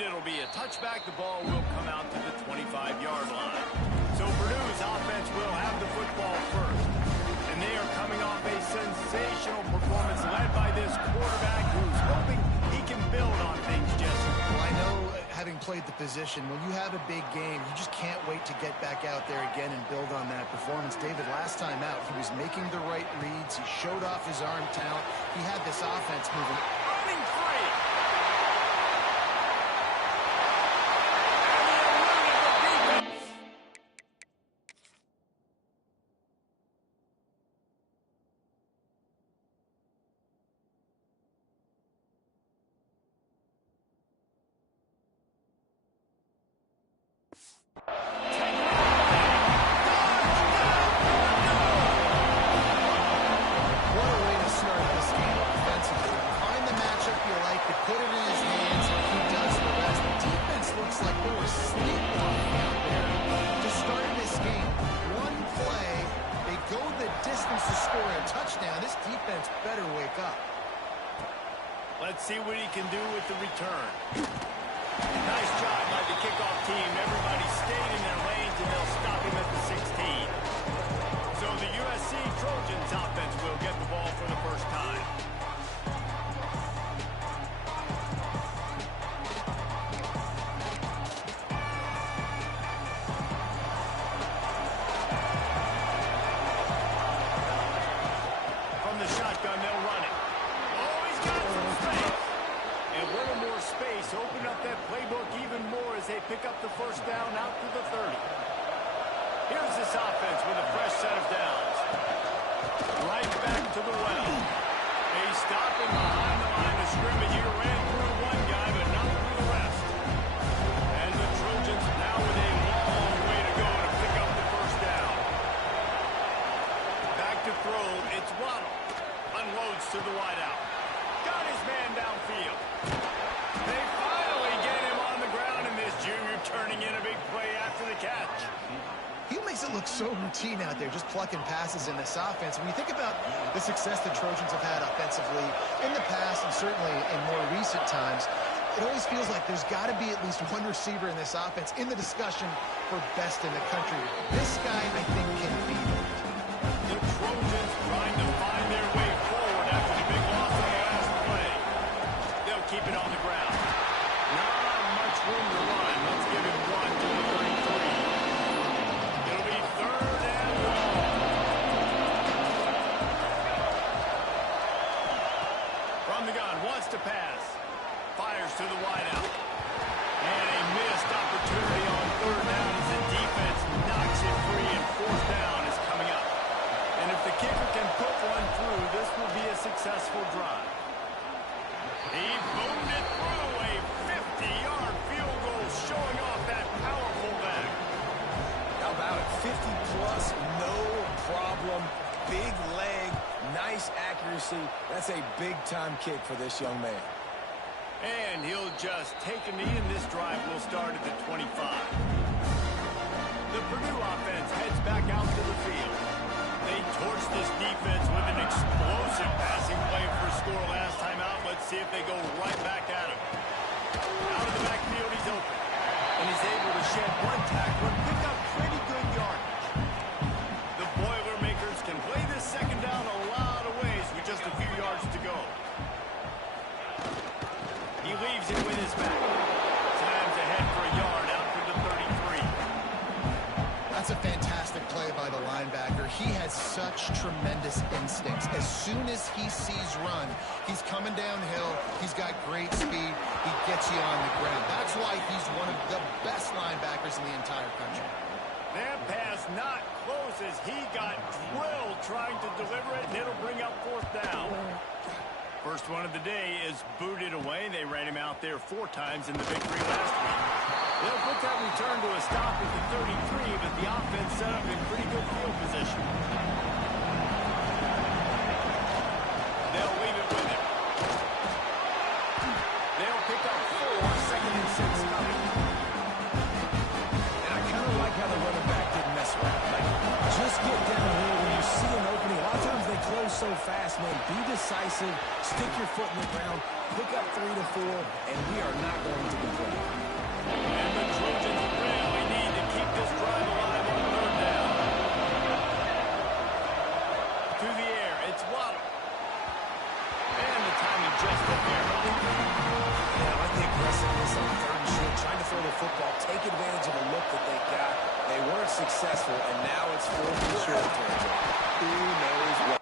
and it'll be a touchback. The ball will come out to the 25-yard line. So Purdue's offense will have the football first. And they are coming off a sensational performance led by this quarterback who's hoping he can build on things, Jesse. Well, I know, having played the position, when you have a big game, you just can't wait to get back out there again and build on that performance. David, last time out, he was making the right reads. He showed off his arm talent. He had this offense moving. Running free. Let's see what he can do with the return. Nice job by the kickoff team. Everybody stayed in their lanes, and they'll stop him at the 16. So the USC Trojans offense will get the ball for the first time. From the shotgun, they'll run it. Space, open up that playbook even more as they pick up the first down out to the 30. Here's this offense with a fresh set of downs. Right back to the well. A stop him behind the line of scrimmage here. Ran through one guy, but not through the rest. And the Trojans now with a long way to go to pick up the first down. Back to throw. It's Waddle. Unloads to the wideout. Got his man downfield. They finally get him on the ground, and this junior turning in a big play after the catch. He makes it look so routine out there, just plucking passes in this offense. When you think about the success the Trojans have had offensively in the past and certainly in more recent times, it always feels like there's got to be at least one receiver in this offense in the discussion for best in the country. This guy, I think, can beat it. The Trojans trying to find their way forward after the big loss on the last play. They'll keep it on the ground. Not much room to run. Let's give him one to the 33. It'll be 3rd and long. From the gun, wants to pass. Fires to the wideout. And a missed opportunity on 3rd down as the defense knocks it free, and 4th down is coming up. And if the kicker can put one through, this will be a successful drive. He boomed it through, a 50-yard field goal, showing off that powerful back. How about it? 50-plus, no problem. Big leg, nice accuracy. That's a big-time kick for this young man. And he'll just take a knee, and this drive will start at the 25. The Purdue offense heads back out to the field. They torched this defense with an explosive passing play for a score last time out. Let's see if they go right back at him. Out of the backfield, he's open. And he's able to shed one tackle and pick up pretty good yardage. The Boilermakers can play this second down a lot of ways with just a few yards to go. He leaves it with his back. Times ahead for a yard out to the 33. That's a fantastic play by the linebacker. He has such tremendous instincts. As soon as he sees run, he's coming downhill. He's got great speed. He gets you on the ground. That's why he's one of the best linebackers in the entire country. That pass not close as he got drilled trying to deliver it, and it'll bring up 4th down. First one of the day is booted away. They ran him out there 4 times in the victory last week. They'll put that return to a stop at the 33, but the offense set up in pretty good field position. They'll leave it with him. They'll pick up 4, 2nd and 6 coming. And I kind of like how the running back didn't mess around. Like, just get down here when you see an opening. A lot of times they close so fast, man. Be decisive. Stick your foot in the ground. pick up 3 to 4, and we are not going to complain. And the Trojans really need to keep this drive alive on third down. To the air, it's Waddle. And the timing just a hair. Yeah, I like the aggressiveness on third and short, trying to throw the football, take advantage of a look that they got. They weren't successful, and now it's fourth and short territory. Who knows what?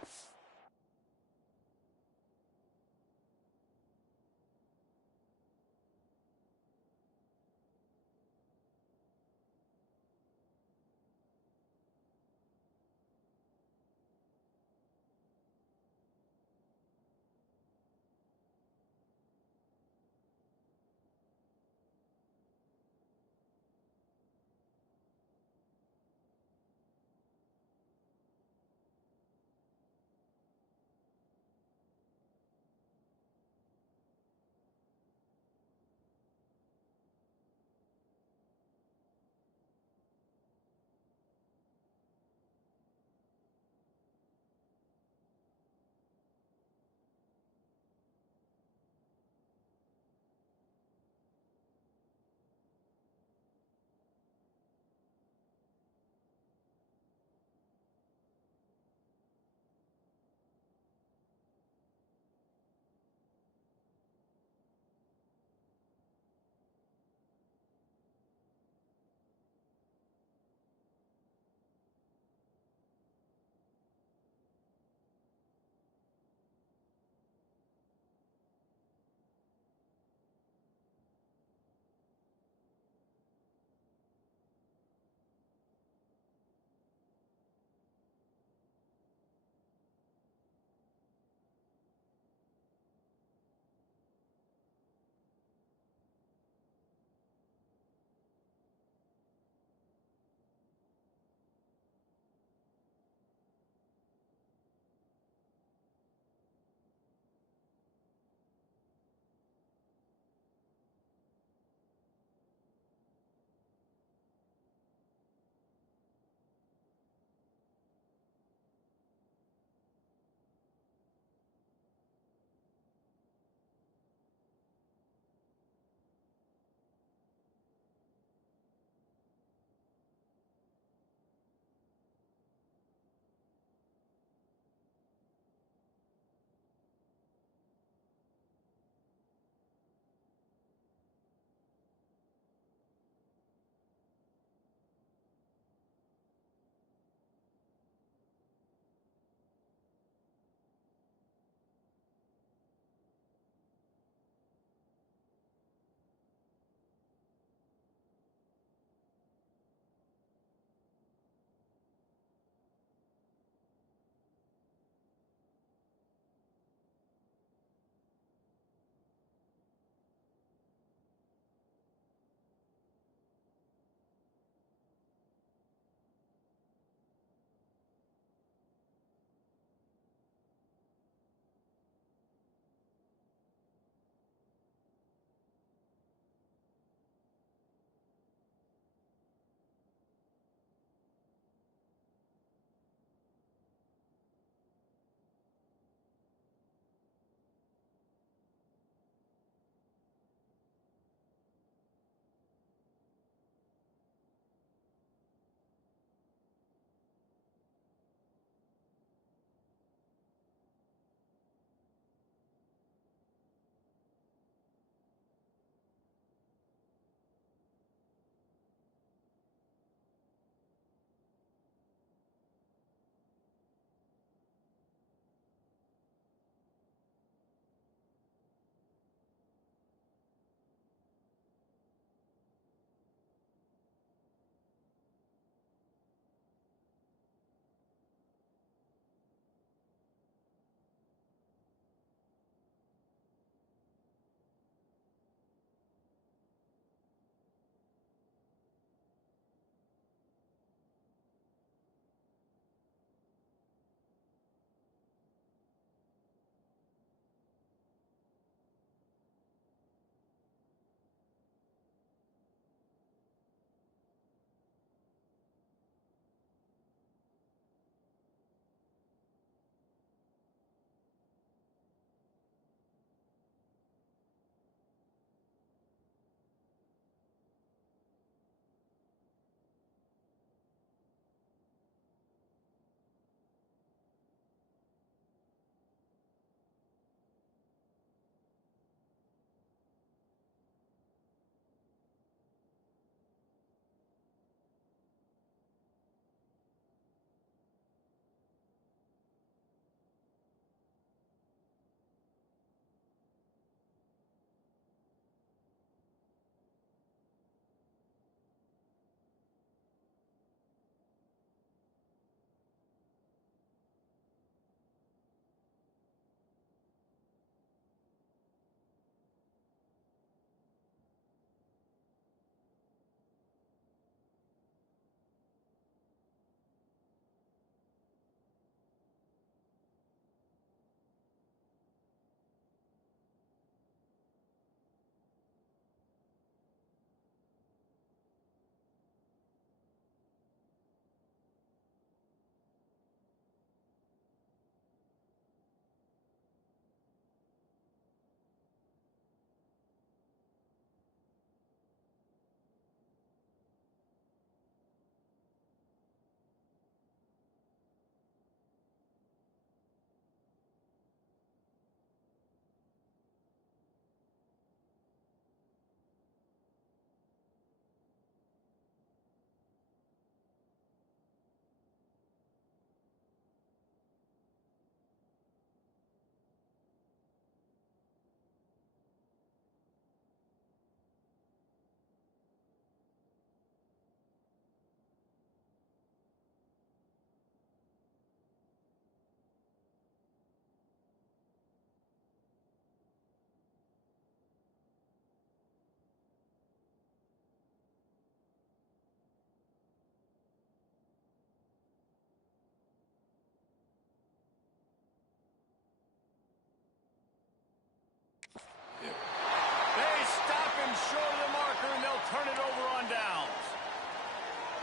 turn it over on downs.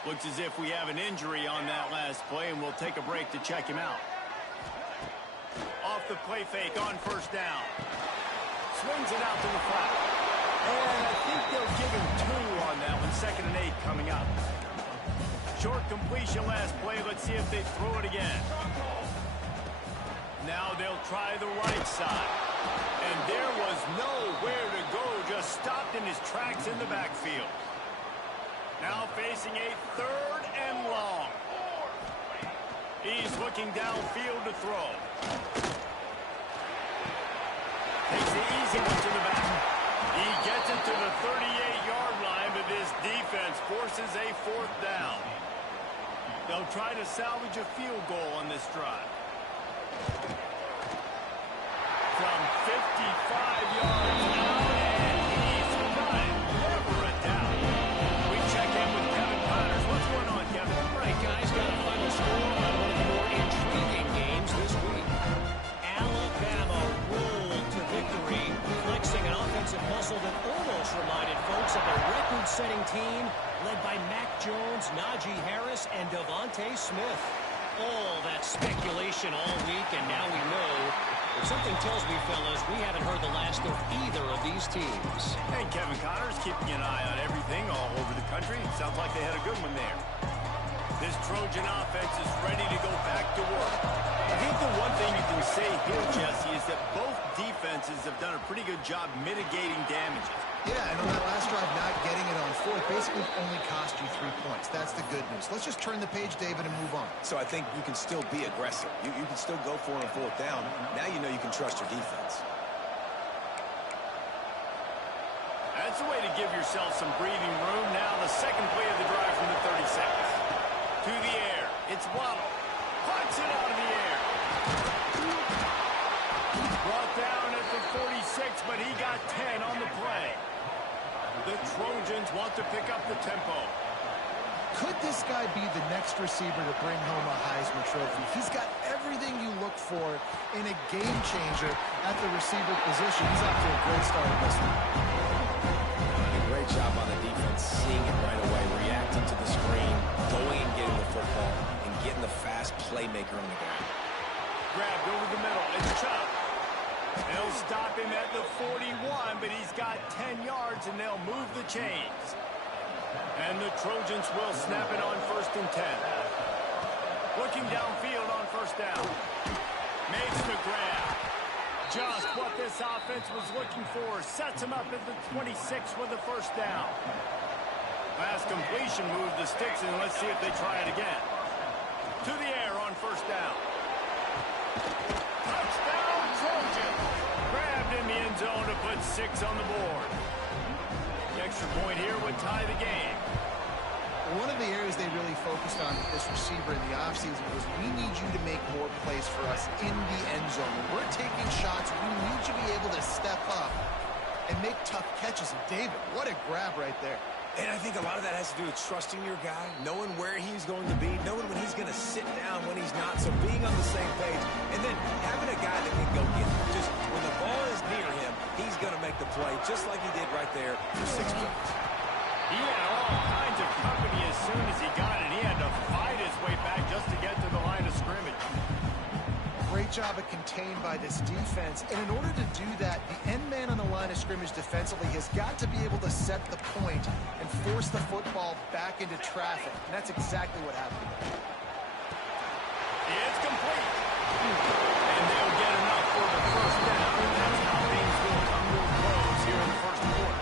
Looks as if we have an injury on that last play, and we'll take a break to check him out. Off the play fake on first down. Swings it out to the flat. And I think they'll give him 2 on that one. 2nd and 8 coming up. Short completion last play. Let's see if they throw it again. Now they'll try the right side. And there was nowhere to go. Just stopped in his tracks in the backfield. Now facing a 3rd and long. He's looking downfield to throw. Takes the easy one to the back. He gets it to the 38-yard line, but this defense forces a 4th down. They'll try to salvage a field goal on this drive. From 55 yards out, and he's got it. Never a doubt. We check in with Kevin Connors. What's going on, Kevin? All right, guys, got a final score on one of the more intriguing games this week. Alabama rolled to victory, flexing an offensive muscle that almost reminded folks of a record-setting team led by Mac Jones, Najee Harris, and Devontae Smith. All that speculation all week, and now we know. But something tells me, fellas, we haven't heard the last of either of these teams. Hey, Kevin Connors keeping an eye on everything all over the country. Sounds like they had a good one there. This Trojan offense is ready to go back to work. I think the one thing you can say here, Jesse, is that both defenses have done a pretty good job mitigating damages. Yeah, and on that last drive, not getting it on 4th basically only cost you 3 points. That's the good news. Let's just turn the page, David, and move on. So I think you can still be aggressive. You can still go for it on 4th down. Now you know you can trust your defense. That's a way to give yourself some breathing room. Now the second play of the drive from the 30 seconds. To the air. It's Waddle. Puts it out of the air. Brought down at the 46, but he got 10 on the play. The Trojans want to pick up the tempo. Could this guy be the next receiver to bring home a Heisman Trophy? He's got everything you look for in a game changer at the receiver position. He's off to a great start in this one. A great job on the defense, seeing it right away, reacting to the screen, going and getting the football, and getting the fast playmaker on the ground. Grabbed over the middle. It's Chubb. They'll stop him at the 41, but he's got 10 yards, and they'll move the chains. And the Trojans will snap it on 1st and 10. Looking downfield on 1st down. Makes the grab. Just what this offense was looking for. Sets him up at the 26 with the 1st down. Last completion moved the sticks, and let's see if they try it again. To the air on 1st down. Touchdown, Trojans. Grabbed in the end zone to put 6 on the board. The extra point here would tie the game. One of the areas they really focused on with this receiver in the offseason was we need you to make more plays for us in the end zone. When we're taking shots, we need you to be able to step up and make tough catches. And David, what a grab right there. And I think a lot of that has to do with trusting your guy, knowing where he's going to be, knowing when he's going to sit down, when he's not, so being on the same page, and then having a guy that can go get it. Just when the ball is near him, he's going to make the play, just like he did right there for 6 points. He had all kinds of company as soon as he got it. He had to fight his way back just to get to the line of scrimmage. Great job of contained by this defense. And in order to do that, the end man on the line of scrimmage defensively has got to be able to set the point and force the football back into traffic. And that's exactly what happened. It's complete. And they'll get enough for the 1st down. And that's how things will come to a close here in the 1st quarter.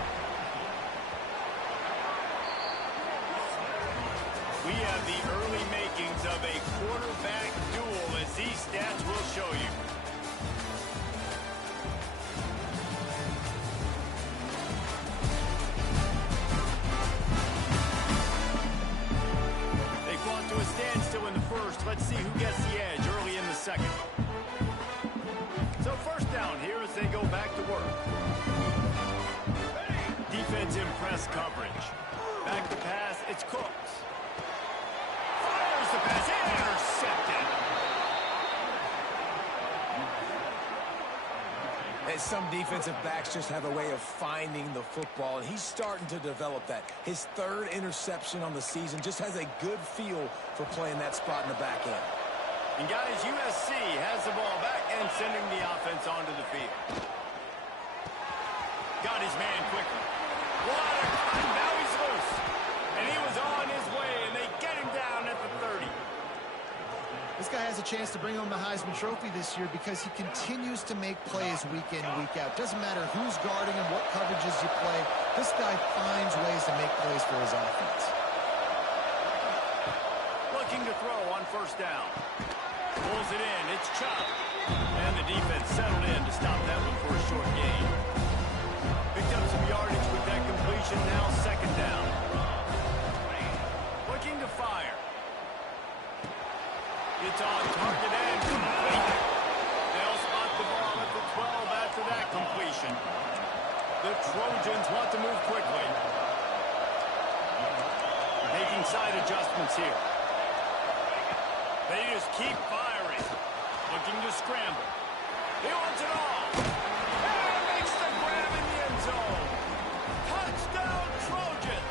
We have the early makings of a quarterback duel, as these stats will show you. They fought to a standstill in the 1st. Let's see who gets the edge early in the 2nd. So 1st down here as they go back to work. Defense in press coverage. Back to pass, it's Cooks. Fires the pass, intercepted. And some defensive backs just have a way of finding the football, and he's starting to develop that. His third interception on the season, just has a good feel for playing that spot in the back end. And guys, USC has the ball back and sending the offense onto the field. Got his man quickly. What a cut. Now he's loose. And he was on his way, and they get him down at the 30. This guy has a chance to bring home the Heisman Trophy this year because he continues to make plays week in, week out. Doesn't matter who's guarding him, what coverages you play. This guy finds ways to make plays for his offense. Looking to throw on first down. Pulls it in. It's Chubb. And the defense settled in to stop that one for a short gain. Picked up some yardage with that completion. Now second down. Looking to fire. It's on target and complete. They'll spot the ball at the 12 after that completion. The Trojans want to move quickly. Making side adjustments here. They just keep firing. Looking to scramble. He wants it all. And makes the grab in the end zone. Touchdown, Trojans.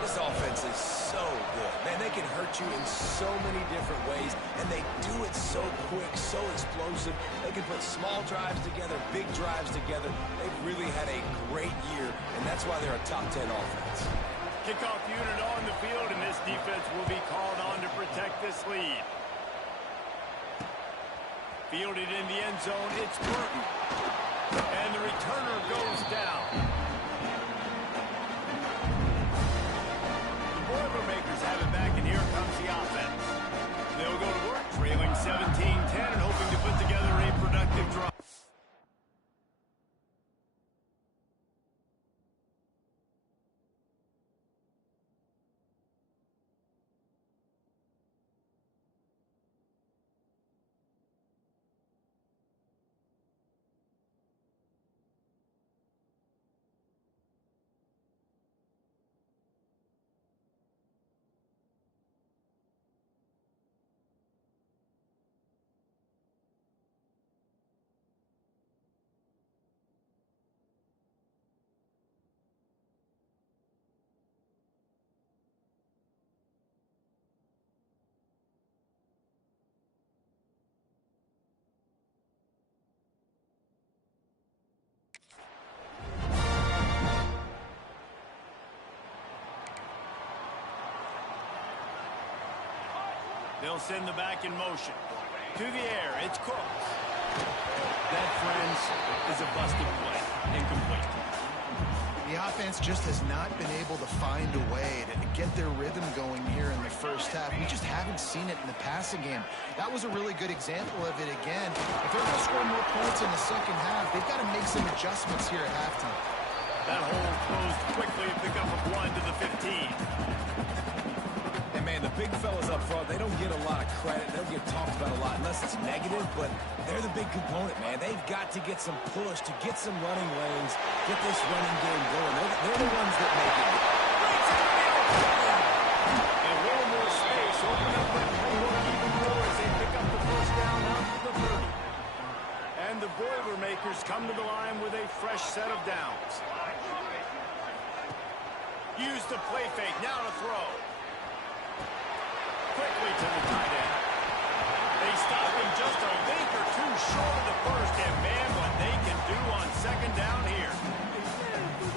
This offense is so good. Man, they can hurt you in so many different ways, and they do it so quick, so explosive. They can put small drives together, big drives together. They've really had a great year, and that's why they're a top 10 offense. Kickoff unit on the field, and this defense will be called on to protect this lead. Fielded in the end zone, it's Burton. And the returner goes down. The Boilermakers have it back, and here comes the offense. They'll go to work, trailing 17-10 and hoping to put together a productive drive. They'll send the back in motion. To the air, it's Curt. That, friends, is a busted play. Incomplete. The offense just has not been able to find a way to get their rhythm going here in the first half. We just haven't seen it in the passing game. That was a really good example of it again. If they're going to score more points in the second half, they've got to make some adjustments here at halftime. That hole closed quickly to pick up a 1 to the 15. And, man, the big fellas up front, they don't get a lot of credit. They don't get talked about a lot unless it's negative, but they're the big component, man. They've got to get some push, to get some running lanes, get this running game going. They're the ones that make it. And a little more space. Open up that playbook even more as they pick up the first down out to the 30. And the Boilermakers come to the line with a fresh set of downs. Use the play fake. Now to throw. Quickly to the tight end. They stop him just a link or two short of the first, and man, what they can do on second down here.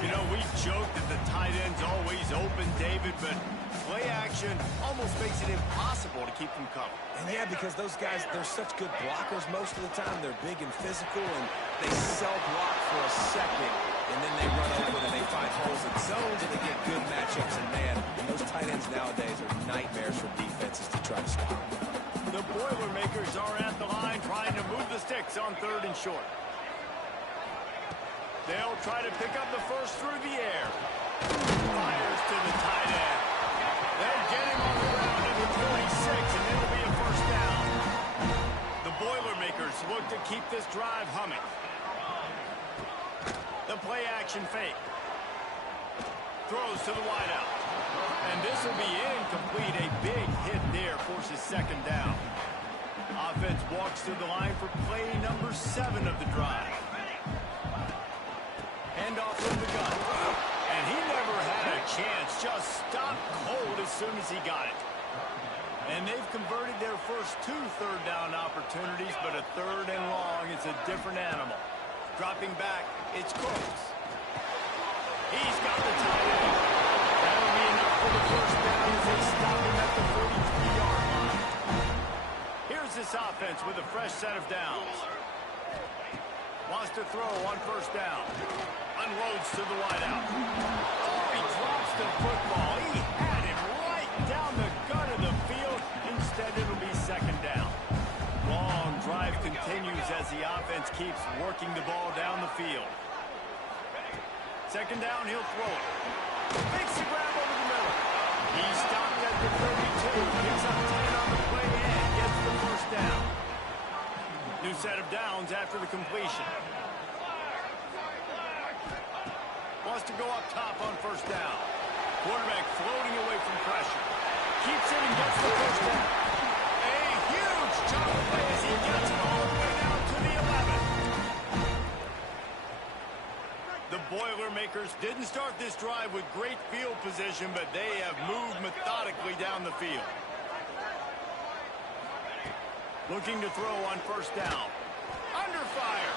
You know, we joke that the tight end's always open, David, but play action almost makes it impossible to keep them covered. And yeah, because those guys, they're such good blockers most of the time. They're big and physical, and they self-block for a second, and then they run open and they find holes in zones, and they get good matchups. And man, those tight ends nowadays are nightmares for defenses to try to stop. The Boilermakers are at the line trying to move the sticks on 3rd and short. They'll try to pick up the first through the air. Fires to the tight end. They'll get him on the ground at the 26, and it'll be a first down. The Boilermakers look to keep this drive humming. The play action fake. Throws to the wideout. And this will be incomplete. A big hit there forces second down. Offense walks to the line for play number first 7 of the drive. Hand off from the gun. And he never had a chance. Just stopped cold as soon as he got it. And they've converted their first 2 third-down opportunities, but a 3rd and long is a different animal. Dropping back, it's Curt. He's got the tight end. That'll be enough for the first down as they stop him at the 43-yard line. Here's this offense with a fresh set of downs. Wants to throw on first down. Unloads to the wideout. Oh, he drops the football. He had him right down the gut of the field. Instead, it'll be 2nd down. Long drive continues as the offense keeps working the ball down the field. 2nd down, he'll throw it. Makes the grab over the middle. He stopped at the 32. Picks up 10 on the play and gets the first down. New set of downs after the completion. Wants to go up top on first down. Quarterback floating away from pressure. Keeps it and gets the first down. A huge chunk play as he gets it all the way down to the 11. The Boilermakers didn't start this drive with great field position, but they have moved methodically down the field. Looking to throw on first down. Under fire.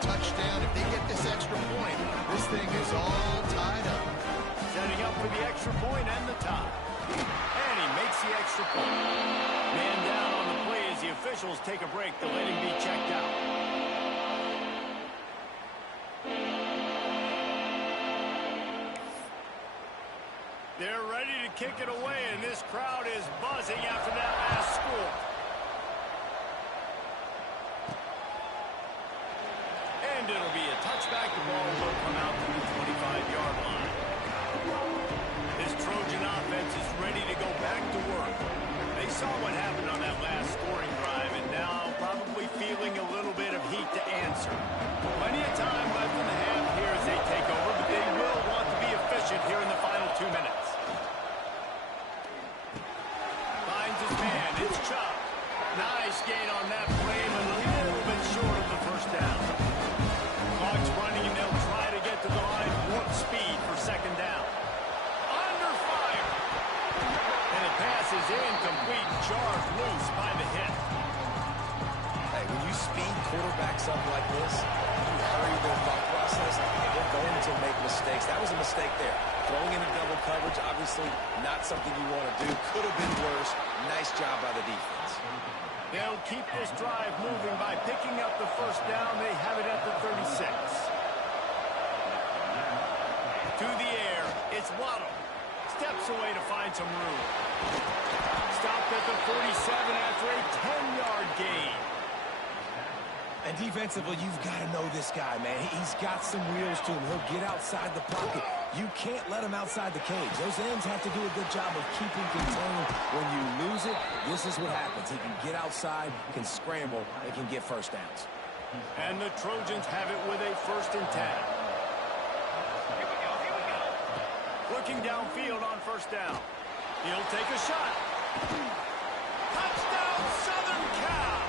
Touchdown. If they get this extra point, this thing is all tied up. Setting up for the extra point and the tie. And he makes the extra point. Man down on the play as the officials take a break to let him be checked out. They're ready to kick it away, and this crowd is buzzing after that last score. And it'll be a touchback. The ball will come out to the 25-yard line. This Trojan offense is ready to go back to work. They saw what happened on that last scoring drive, and now probably feeling a little bit of heat to answer. Plenty of time left in the half here as they take over, but they will want to be efficient here in the final 2 minutes. Finds his man. It's Chubb. Nice gain on that play, but a little bit short of the first down. Clock's running, and they'll try to get to the line warp speed for 2nd down. Under fire. And the pass is incomplete, jarred loose by the hit. Hey, when you speed quarterbacks up like this, you hurry their thought process, they're going to make mistakes. That was a mistake there. Throwing into double coverage, obviously not something you want to do. Could have been worse. Nice job by the defense. They'll keep this drive moving by picking up the first down. They have it at the 36. To the air, it's Waddle. Steps away to find some room. Stopped at the 47 after a 10-yard gain. And defensively, you've got to know this guy, man. He's got some wheels to him. He'll get outside the pocket. You can't let him outside the cage. Those ends have to do a good job of keeping contained. When you lose it, this is what happens. He can get outside, can scramble, and can get first downs. And the Trojans have it with a 1st and 10. Looking downfield on first down. He'll take a shot. Touchdown, Southern Cal!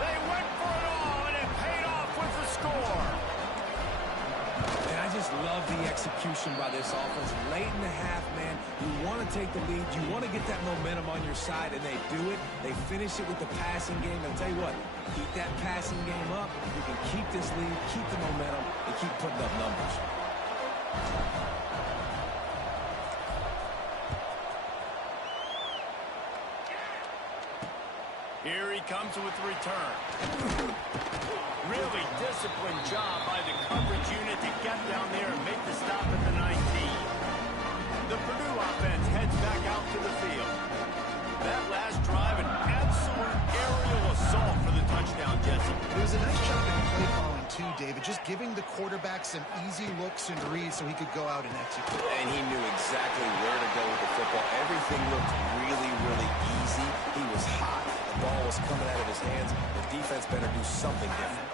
They went for it all, and it paid off with the score. And I just love the execution by this offense. Late in the half, man, you want to take the lead. You want to get that momentum on your side, and they do it. They finish it with the passing game. And I'll tell you what, keep that passing game up. You can keep this lead, keep the momentum, and keep putting up numbers. Here he comes with the return. Really disciplined job by the coverage unit to get down there and make the stop at the 19. The Purdue offense heads back out to the field. That last drive, an absolute aerial assault for the touchdown, Jesse. It was a nice job in play calling too, David, just giving the quarterback some easy looks and reads so he could go out and execute. And he knew exactly where to go with the football. Everything looked really, really easy. He was hot. The ball was coming out of his hands. The defense better do something different.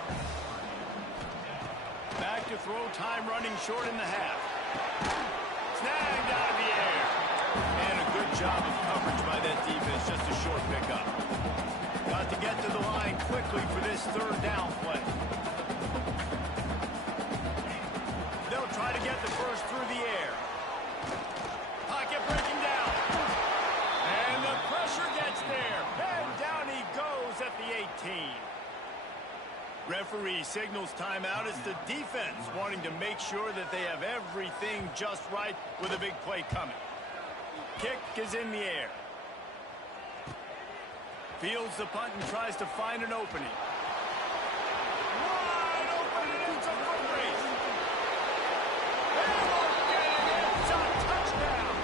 Back to throw, time running short in the half. Snagged out of the air. And a good job of coverage by that defense, just a short pickup. Got to get to the line quickly for this third down play. They'll try to get the first through the air. Pocket breaking down. And the pressure gets there. And down he goes at the 18. Referee signals timeout. It's the defense wanting to make sure that they have everything just right with a big play coming. Kick is in the air. Fields the punt and tries to find an opening. Wide open and it's a foot race. It's a touchdown.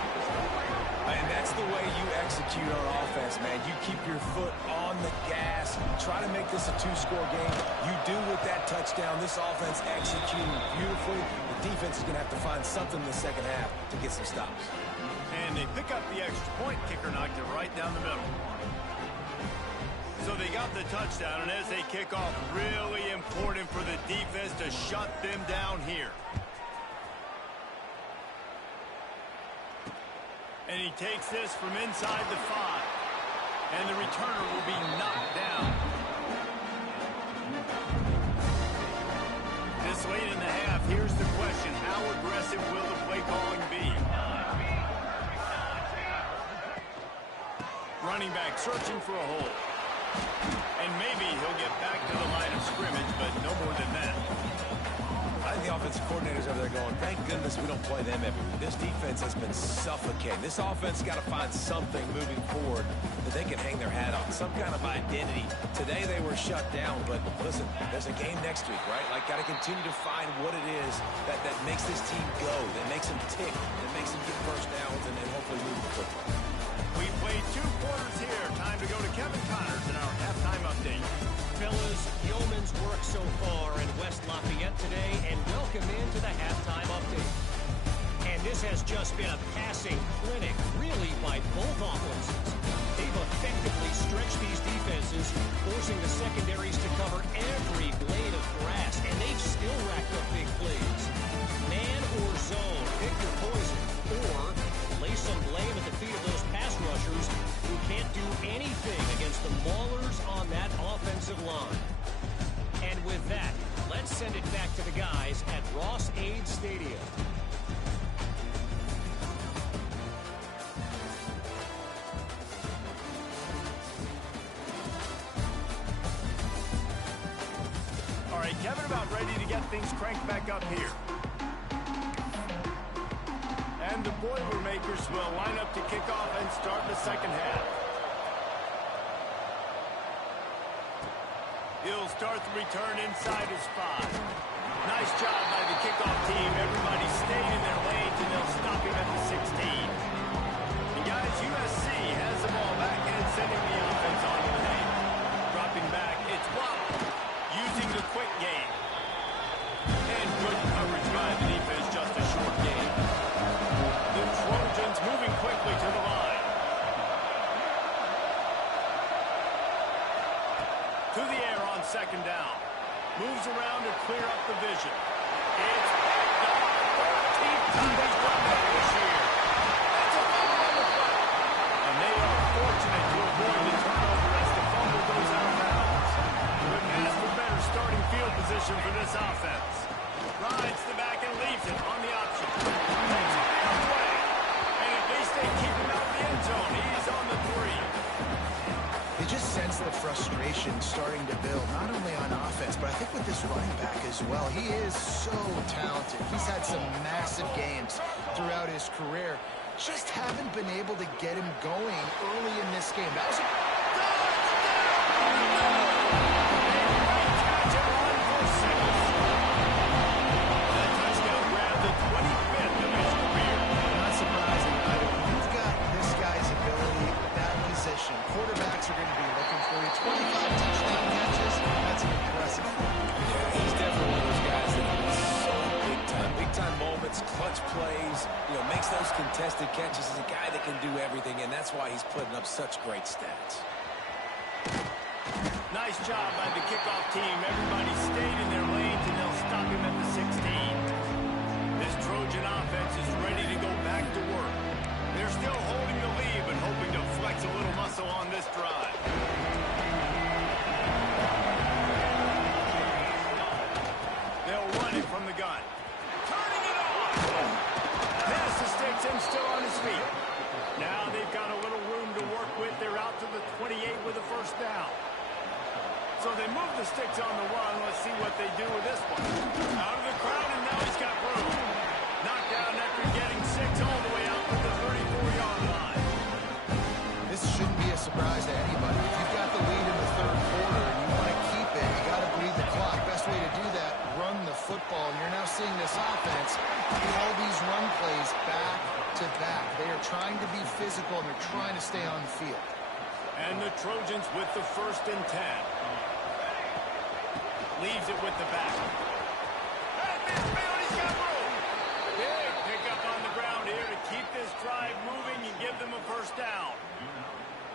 And that's the way you execute on offense, man. You keep your foot on the gas. Try to make this a two-score game. You do with that touchdown. This offense executing beautifully. The defense is going to have to find something in the second half to get some stops. And they pick up the extra point. Kicker knocked it right down the middle. So they got the touchdown, and as they kick off, really important for the defense to shut them down here. And he takes this from inside the 5. And the returner will be knocked down. This late in the half, here's the question. How aggressive will the play calling be? Running back searching for a hole. And maybe he'll get back to the line of scrimmage, but no more than that. I think the offensive coordinators over there going, thank goodness we don't play them every week. This defense has been suffocating. This offense got to find something moving forward that they can hang their hat on, some kind of identity. Today they were shut down, but listen, there's a game next week, right? Like, got to continue to find what it is that makes this team go, that makes them tick, that makes them get first downs, and hopefully move the football. We played 2 quarters here. Time to go to Kevin Connors in our halftime update. Fellas, yeoman's work so far in West Lafayette today, and welcome into the halftime update. And this has just been a passing clinic, really, by both offenses. They've effectively stretched these defenses, forcing the secondaries to cover every blade of grass, and they've still racked up big plays. Man or zone, pick your poison, or lay some blame at the feet of those pass rushers who can't do anything against the maulers on that offensive line. And with that, let's send it back to the guys at Ross-Ade Stadium. All right, Kevin about ready to get things cranked back up here. And the Boilermakers will line up to kick off and start the second half. He'll start the return inside his 5. Nice job by the kickoff team. Everybody stayed in their lanes, and they'll stop him at the 16. And guys, USC has the ball back and sending the offense on the lane. Dropping back, it's blocked. Using the quick game. And good coverage by the defense, just a short game. The Trojans moving quickly to the line. To the air on second down. Moves around to clear up the vision. It's picked up. 13th time he's done that this year. That's a fumble on the play. And they are fortunate to avoid the turnover as the fumble goes out of bounds. Couldn't ask for better starting field position for this offense. Rides the back and leaves it on the option. Takes it the other way. And at least they keep him out of the end zone. He's on the 3. You just sense the frustration starting to build, not only on offense, but I think with this running back as well. He is so talented. He's had some massive games throughout his career. Just haven't been able to get him going early in this game. That was a touchdown grab, the 25th of his career. Not surprising either. You've got this guy's ability, that position. Quarterbacks are going to be looking for you. 25 touchdown catches, that's impressive. Yeah, he's definitely one of those guys that is so big-time moments, clutch plays, makes those contested catches. He's a guy that can do everything, and that's why he's putting up such great stats. Nice job by the kickoff team. Everybody stayed in their lanes, and they'll stop him at the 16. This Trojan offense is ready to go back to work. They're still holding the lead, but hoping to flex a little muscle on this drive. They'll run it from the gun. Turning it on! Pass the sticks and still on his feet. Now they've got a little room to work with. They're out to the 28 with a first down. So they move the sticks on the run. Let's see what they do with this one. Out of the crowd, and now he's got room. Knocked down after getting 6 all the way out to the 34-yard line. This shouldn't be a surprise to anybody. If you've got the lead in the third quarter and you want to keep it, you got to bleed the clock. Best way to do that, run the football. And you're now seeing this offense do all these run plays back to back. They are trying to be physical, and they're trying to stay on the field. And the Trojans with the 1st and 10. Leaves it with the back. At midfield, he's got room. Big pickup on the ground here to keep this drive moving and give them a first down.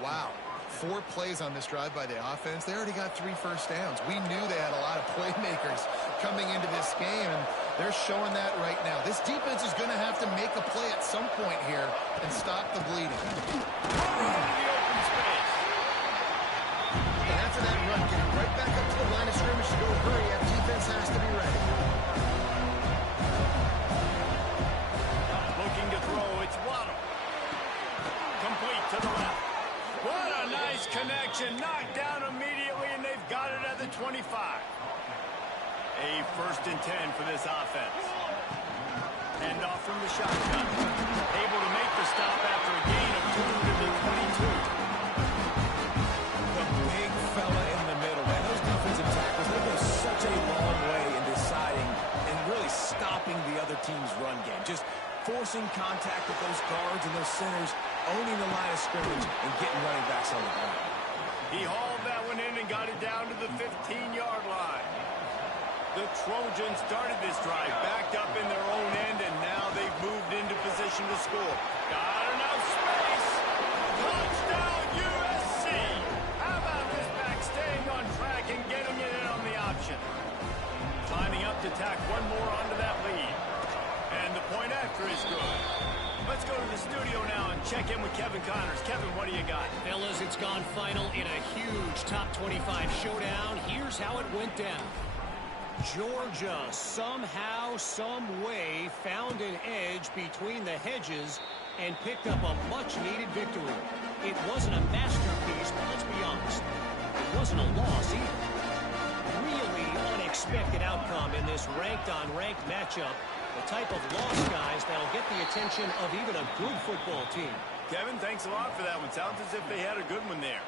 Wow. 4 plays on this drive by the offense. They already got 3 first downs. We knew they had a lot of playmakers coming into this game, and they're showing that right now. This defense is going to have to make a play at some point here and stop the bleeding. Into the open space. And after that run, getting right back up to the line of scrimmage to go hurry up. Defense has to be ready. Looking to throw, it's Waddle. Complete to the left. What a nice connection. Knocked down immediately, and they've got it at the 25. A 1st and 10 for this offense. Hand off from the shotgun. Able to make the stop after a gain of 2 to the 22. The big fella in the middle, man. Those defensive tackles, they go such a long way in deciding and really stopping the other team's run game. Just forcing contact with those guards and those centers, owning the line of scrimmage, and getting running backs on the ground. He hauled that one in and got it down to the 15-yard line. The Trojans started this drive backed up in their own end, and now they've moved into position to score. Got enough space. Touchdown, USC. How about this back staying on track and getting it in on the option? Lining up to tack one more onto that lead. And the point after is good. Let's go to the studio now and check in with Kevin Connors. Kevin, what do you got? Fellas, it's gone final in a huge top 25 showdown. Here's how it went down. Georgia somehow, some way found an edge between the hedges and picked up a much-needed victory. It wasn't a masterpiece, but let's be honest, it wasn't a loss either. Really unexpected outcome in this ranked-on-ranked matchup. The type of loss, guys, that'll get the attention of even a good football team. Kevin, thanks a lot for that one. Sounds as if they had a good one there.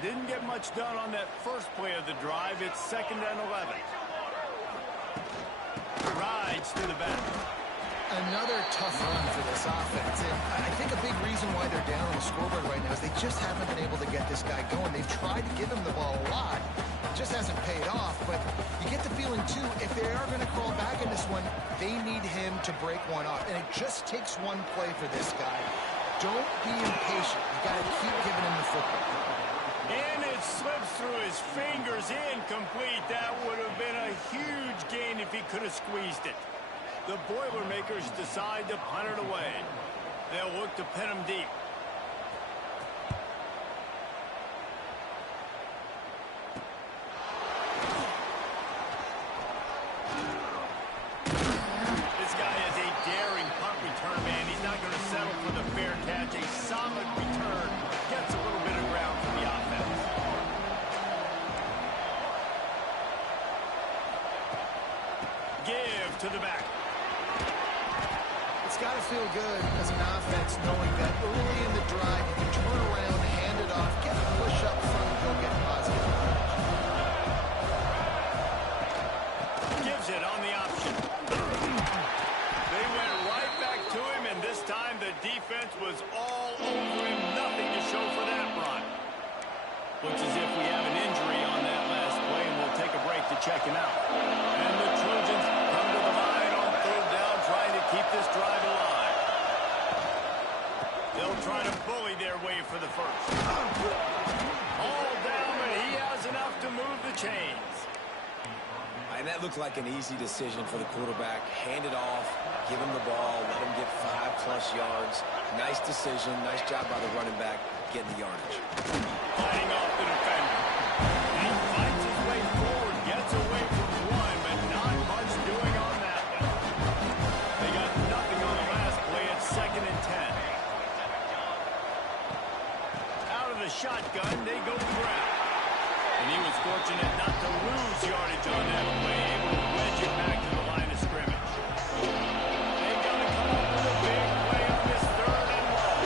Didn't get much done on that first play of the drive. It's 2nd and 11. Rides to the back. Another tough run for this offense. And I think a big reason why they're down on the scoreboard right now is they just haven't been able to get this guy going. They've tried to give him the ball a lot. It just hasn't paid off. But you get the feeling, too, if they are going to crawl back in this one, they need him to break one off. And it just takes one play for this guy. Don't be impatient. You got to keep giving him the football. And it slips through his fingers, incomplete. That would have been a huge gain if he could have squeezed it. The Boilermakers decide to punt it away. They'll look to pin him deep. This guy is a daring punt return man. He's not going to settle for the fair catch. A solid return. Gets a little bit of ground for the offense. Give to the back. It's got to feel good as an offense knowing that early in the drive you can turn around, hand it off, get a push up front, and go get positive. Gives it on the option. They went right back to him, and this time the defense was all over him. Nothing to show for that run. Looks as if we have an injury on that last play, and we'll take a break to check him out. And the Trojans come to the line on 3rd down, trying to keep this drive alive. They'll try to bully their way for the first. All down, but he has enough to That looked like an easy decision for the quarterback. Hand it off, give him the ball, let him get 5+ yards. Nice decision. Nice job by the running back getting the yardage. Fighting off the defender. He fights his way forward, gets away from one, but not much doing on that one. They got nothing on the last play. It's 2nd and 10. Out of the shotgun, they go to the ground. And he was fortunate not to lose yardage on that play, able to wedge it back to the line of scrimmage. They've got to come up with a big play on this 3rd and long.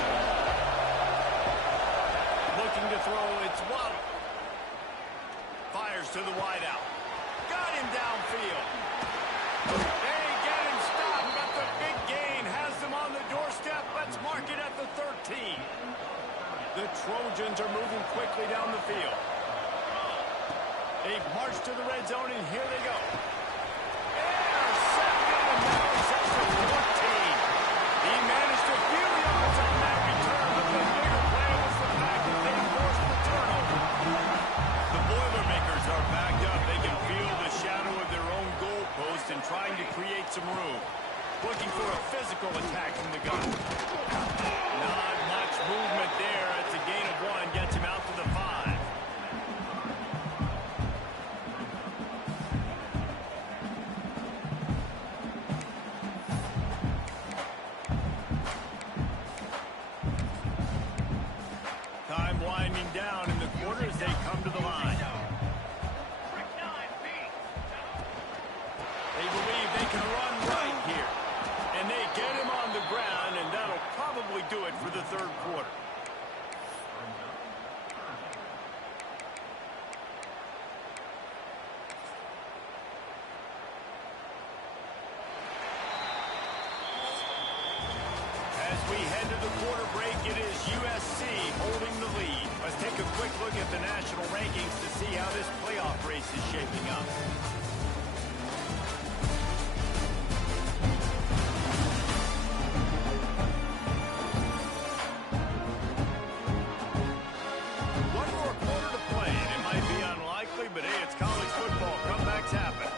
Looking to throw, it's Waddle. Fires to the wideout. Got him downfield. They get him stopped, but the big gain has them on the doorstep. Let's mark it at the 13. The Trojans are moving quickly down the field. They've marched to the red zone, and here they go. Intercepted, and now he's at the 14. He managed a few yards on that return, but the bigger play was the fact that they forced the turnover. The Boilermakers are backed up. They can feel the shadow of their own goalpost and trying to create some room. Looking for a physical attack from the gun. Not much movement there. It's a gain of 1. Gets him out to the 5. Time winding down in the quarter as they come to the line. They believe they can run right here. And they get him on the ground, and that'll probably do it for the 3rd quarter. As we head to the quarter break, it is USC holding the lead. Let's take a quick look at the national rankings to see how this playoff race is shaping up. One more quarter to play, and it might be unlikely, but hey, it's college football. Comebacks happen.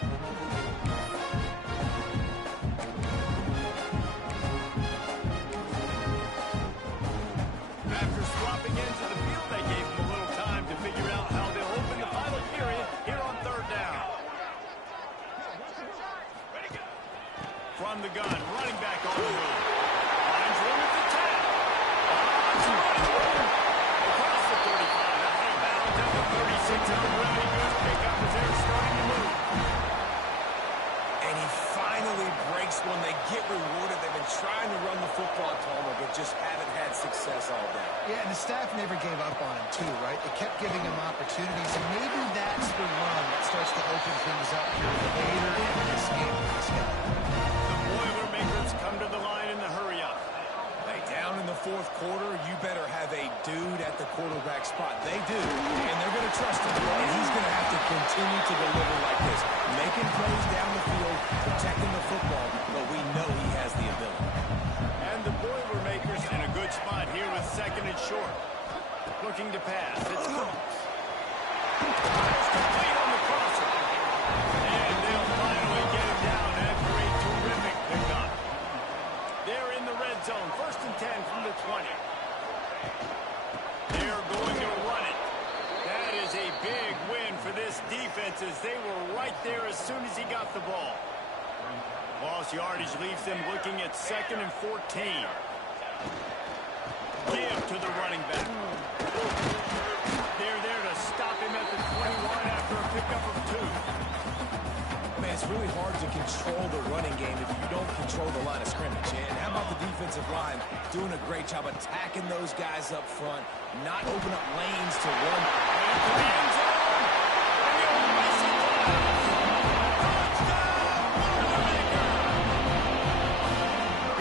After swapping into the field, they gave them a little time to figure out how they'll open the final period here on 3rd down. From the gun, running back on the move. Finds room at the 10. Across the 35, out of bounds at the 36. A really good pickup as they're starting to move. And he finally breaks one. They get rewarded. They've been trying to run the football taller, but just haven't had success all day. Yeah, and the staff never gave up on him, too, right? They kept giving him opportunities, and maybe that's the run that starts to open things up here later in this game for this guy. The Boilermakers come to the line in the hurry-up. Hey, down in the 4th quarter, you better have a dude at the quarterback spot. They do, and they're going to trust him. And he's going to have to continue to deliver like this, making plays down the field, protecting the football, but we know he has the ability. And the Boilermakers in a good spot here with 2nd and short. Looking to pass. It's Curt. It's complete on the crosser. And they'll finally get him down after a terrific pickup. They're in the red zone. 1st and 10 from the 20. They're going to run it. That is a big win for this defense as they were right there as soon as he got the ball. Lost yardage leaves them looking at 2nd and 14. Give to the running back. They're there to stop him at the 21 after a pickup of 2. Man, it's really hard to control the running game if you don't control the line of scrimmage. And how about the defensive line doing a great job attacking those guys up front, not open up lanes to run. And to the end zone. And he'll miss it. Touchdown, Boilermaker!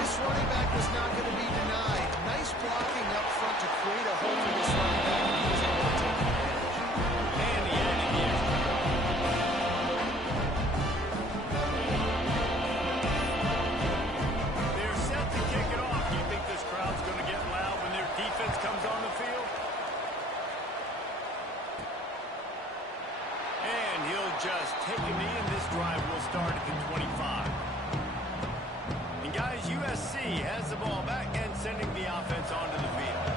This running back was not going to be denied. Nice blocking up front to create a hole for this running back. He was able to take advantage. And he added the extra. They're set to kick it off. Do you think this crowd's going to get loud when their defense comes on the field? just take a knee, and this drive will start at the 25. And guys, USC has the ball back and sending the offense onto the field.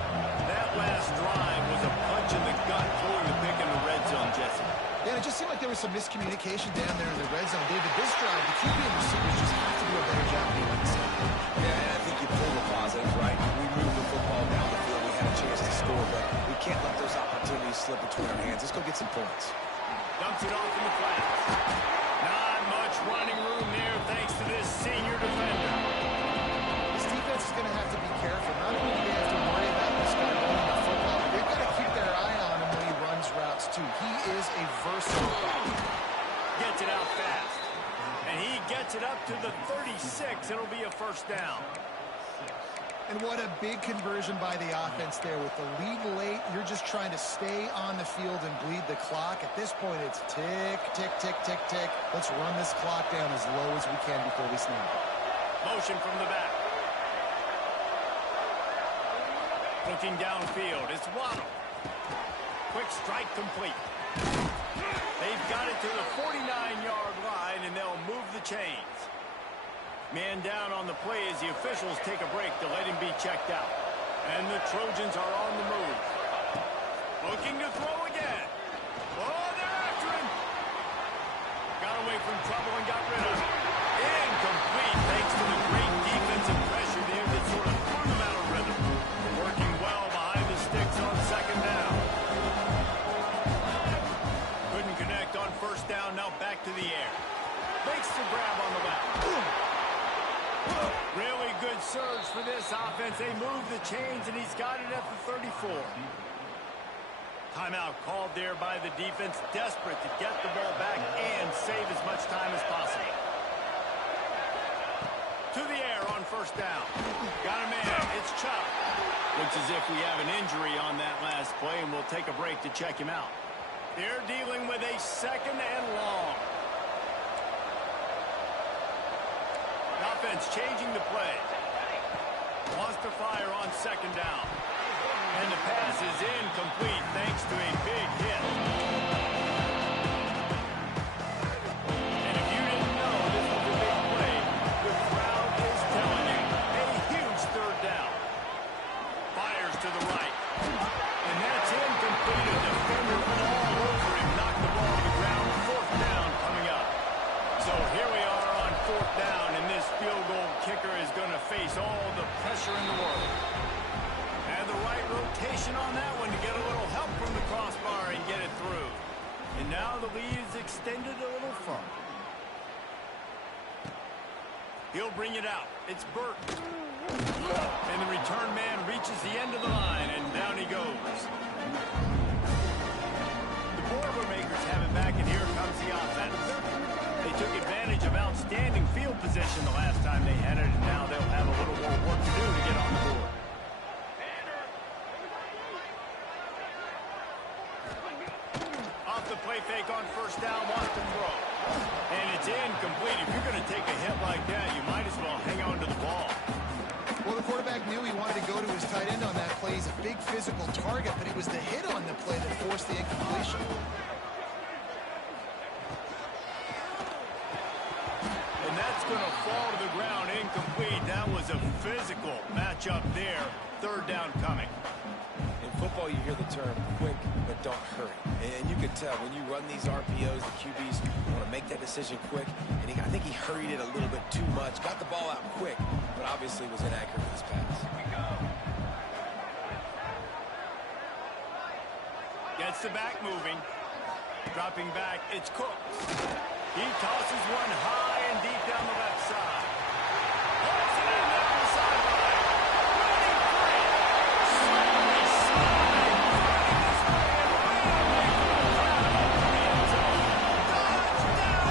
That last drive was a punch in the gut, pulling the pick in the red zone, Jesse. Yeah, it just seemed like there was some miscommunication down there in the red zone. David, this drive, the QB and receivers just have to do a better job being on the same page. Yeah, and I think you pull the positives, right? We moved the football down the field. We had a chance to score, but we can't let those opportunities slip between our hands. Let's go get some points. Dumps it off in the flat. Not much running room there thanks to this senior defender. This defense is going to have to be careful. Not only do they have to worry about this guy running the football, but they've got to keep their eye on him when he runs routes, too. He is a versatile back. Gets it out fast. And he gets it up to the 36. It'll be a first down. And what a big conversion by the offense there. With the lead late, you're just trying to stay on the field and bleed the clock. At this point, it's tick, tick, tick, tick, tick. Let's run this clock down as low as we can before we snap. Motion from the back. Looking downfield, it's Waddle. Quick strike complete. They've got it to the 49-yard line, and they'll move the chains. Man down on the play as the officials take a break to let him be checked out. And the Trojans are on the move. Looking to throw again. Oh, they're after him. Got away from trouble and got rid of it. Incomplete thanks to the great defensive pressure there that sort of threw them out of rhythm. Working well behind the sticks on second down. Couldn't connect on first down, now back to the air. Makes the grab on the left. Really good surge for this offense. They move the chains, and he's got it at the 34. Timeout called there by the defense, desperate to get the ball back and save as much time as possible. To the air on first down. Got a man. It's Chubb. Looks as if we have an injury on that last play, and we'll take a break to check him out. They're dealing with a second and long. Offense changing the play. Wants to fire on second down. And the pass is incomplete thanks to a big hit. And if you didn't know this was a big play, the crowd is telling you. A huge third down. Fires to the right. And that's incomplete. A defender all over him. Knocked the ball to the ground. Fourth down coming up. So here we are on fourth down, and this field goal kicker is going to face all the pressure in the world. And the right rotation on that one to get a little help from the crossbar and get it through. And now the lead is extended a little further. He'll bring it out. It's Burt. And the return man reaches the end of the line, and down he goes. The Boilermakers have it back, and here comes the offense. They took advantage of outstanding field position the last time they had it, and now they'll have a little more work to do to get on the board. Off the play fake on first down, wants to throw. And it's incomplete. If you're going to take a hit like that, you might as well hang on to the ball. Well, the quarterback knew he wanted to go to his tight end on that play. He's a big physical target, but it was the hit on the play that forced the incompletion. And that's going to fall to the ground incomplete. That was a physical matchup there. Third down coming. In football, you hear the term quick, but don't hurry. And you can tell when you run these RPOs, the QBs want to make that decision quick. And I think he hurried it a little bit too much. Got the ball out quick, but obviously was inaccurate with his pass. Gets the back moving. Dropping back, it's Curt. He tosses one high and deep down the left side. Holds it in down the sideline. Running free. Slowly sliding. Running this way and running for the crowd. The end zone. Touchdown, Purdue.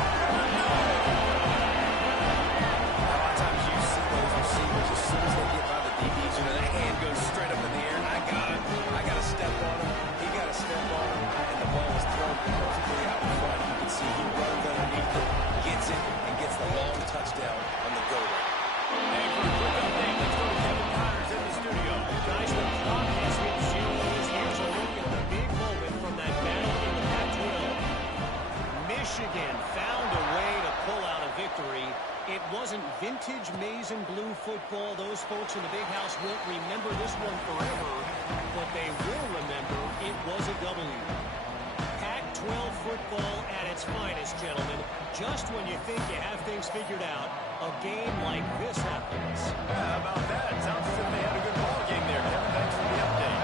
A lot of times you see those receivers as soon as they get by the DBs, you know, that hand goes straight up in the air. I got it. I got to step on him. He got to step on him. And the ball is thrown perfectly out in front. You can see he runs underneath it, gets it, and gets the long touchdown on the and found a way to pull out a victory. It wasn't vintage maize and blue football. Those folks in the big house won't remember this one forever, but they will remember it was a W. Pac-12 football at its finest, gentlemen. Just when you think you have things figured out, a game like this happens. How about that? Sounds as if they had a good ball game there, Kevin. Thanks for the update.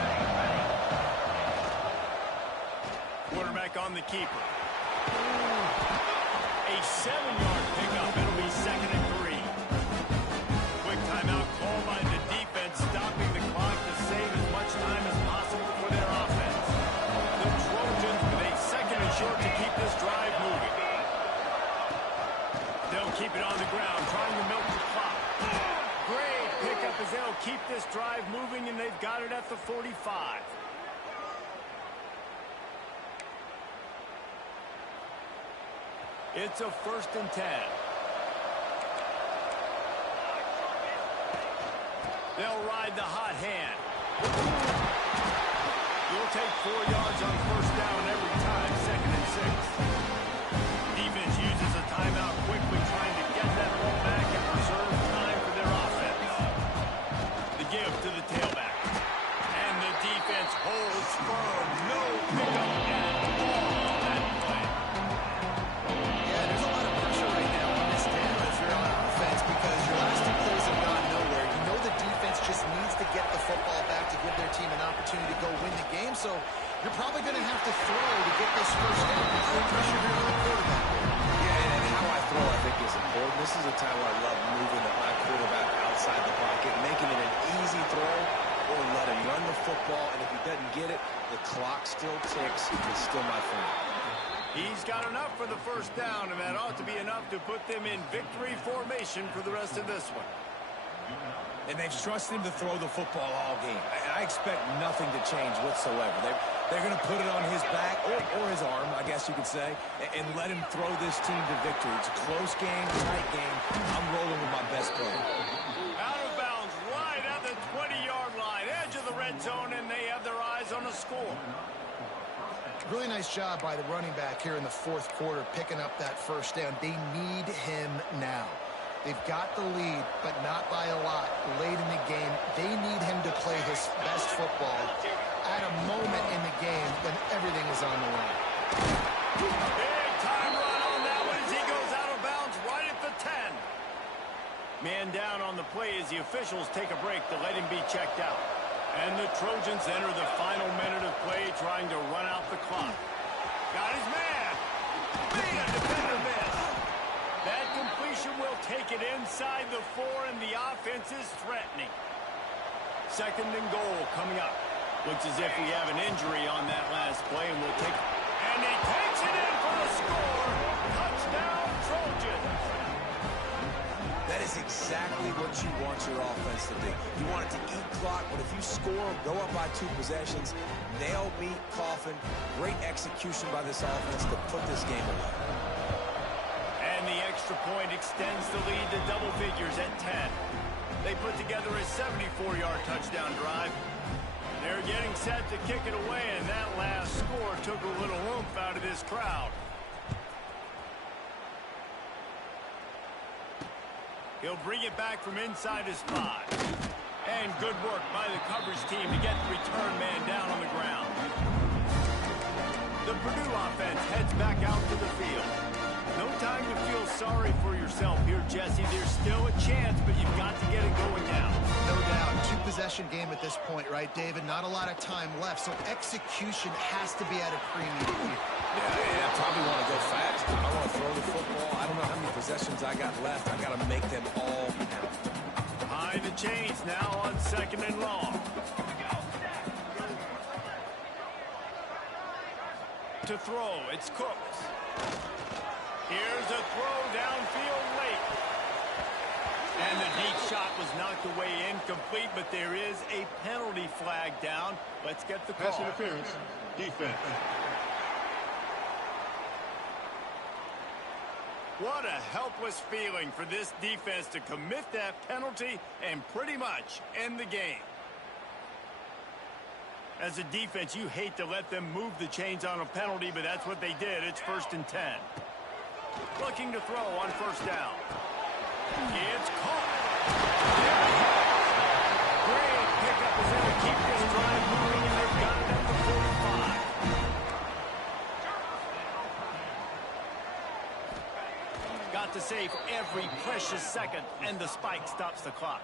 Quarterback on the keeper. A 7-yard pickup. It'll be 2nd and 3. Quick timeout call by the defense, stopping the clock to save as much time as possible for their offense. The Trojans with a 2nd and short to keep this drive moving. They'll keep it on the ground, trying to milk the clock. Great pickup as they'll keep this drive moving, and they've got it at the 45. It's a 1st and 10. They'll ride the hot hand. You'll take 4 yards on 1st down every time, 2nd and 6. Defense uses a timeout quickly, trying to get that ball back and preserve time for their offense. The give to the tailback. And the defense holds firm. No pickup at all on that play. Yeah, there's a lot of pressure right now on this down if you're on offense because your last 2 plays have gone nowhere. You know the defense just needs to get the football back to give their team an opportunity to go win the game, so you're probably going to have to throw to get this 1st down. There's no pressure here on the quarterback. Yeah, and how I throw, I think, is important. This is a time where I love moving my quarterback outside the pocket, making it an easy throw, or let him run the football, and if he doesn't get it, the clock still ticks. It's still my friend. He's got enough for the 1st down, and that ought to be enough to put them in victory formation for the rest of this one. And they've trusted him to throw the football all game. I expect nothing to change whatsoever. They're going to put it on his back, or his arm, I guess you could say, and let him throw this team to victory. It's a close game, tight game. I'm rolling with my best player. Out of bounds, right at the 20-yard line, edge of the red zone, and they have their eyes on the score. Really nice job by the running back here in the 4th quarter, picking up that 1st down. They need him now. They've got the lead, but not by a lot late in the game. They need him to play his best football at a moment in the game when everything is on the line. Big time run on that one as he goes out of bounds right at the 10. Man down on the play as the officials take a break to let him be checked out. And the Trojans enter the final minute of play trying to run out the clock. Got his man. Man, defender missed. That completion will take it inside the 4, and the offense is threatening. 2nd and goal coming up. Looks as if we have an injury on that last play, and we'll take it. And he takes it in for the score. Touchdown, Trojans. That is exactly what you want your offense to do. You want it to eat clock, but if you score, go up by 2 possessions, nail, beat, coffin. Great execution by this offense to put this game away. And the extra point extends the lead to double figures at 10. They put together a 74-yard touchdown drive. They're getting set to kick it away, and that last score took a little oomph out of this crowd. He'll bring it back from inside his 5. And good work by the coverage team to get the return man down on the ground. The Purdue offense heads back out to the field. No time to feel sorry for yourself here, Jesse. There's still a chance, but you've got to get it going now. No doubt. 2-possession game at this point, right, David? Not a lot of time left, so execution has to be at a premium here. Yeah, I probably want to go fast. I want to throw the football. I don't know how many possessions I got left. I got to make them all count. Behind the chains now on 2nd and long. To throw, it's Cooks. Here's a throw downfield late. And the deep shot was knocked away incomplete, but there is a penalty flag down. Let's get the call. Pass interference, defense. What a helpless feeling for this defense to commit that penalty and pretty much end the game. As a defense, you hate to let them move the chains on a penalty, but that's what they did. It's 1st and 10. looking to throw on first down. It's caught. There he is. Great pickup is able to keep this drive moving, and they've got it at the 45. Got to save every precious second, and the spike stops the clock.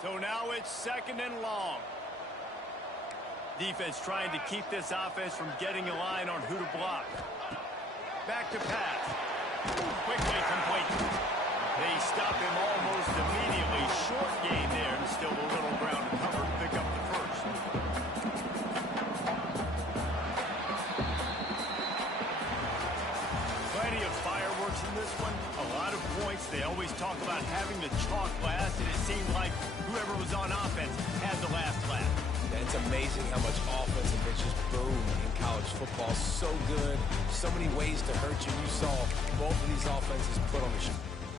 So now it's second and long. Defense trying to keep this offense from getting a line on who to block. Back to pass. Quickly complete. They stop him almost immediately. Short gain there, and still a little ground to cover to pick up the first. Plenty of fireworks in this one. A lot of points. They always talk about having the chalk last, and it seemed like whoever was on offense had the last laugh. It's amazing how much offense and just boom in college football. So good. So many ways to hurt you. You saw both of these offenses put on the show.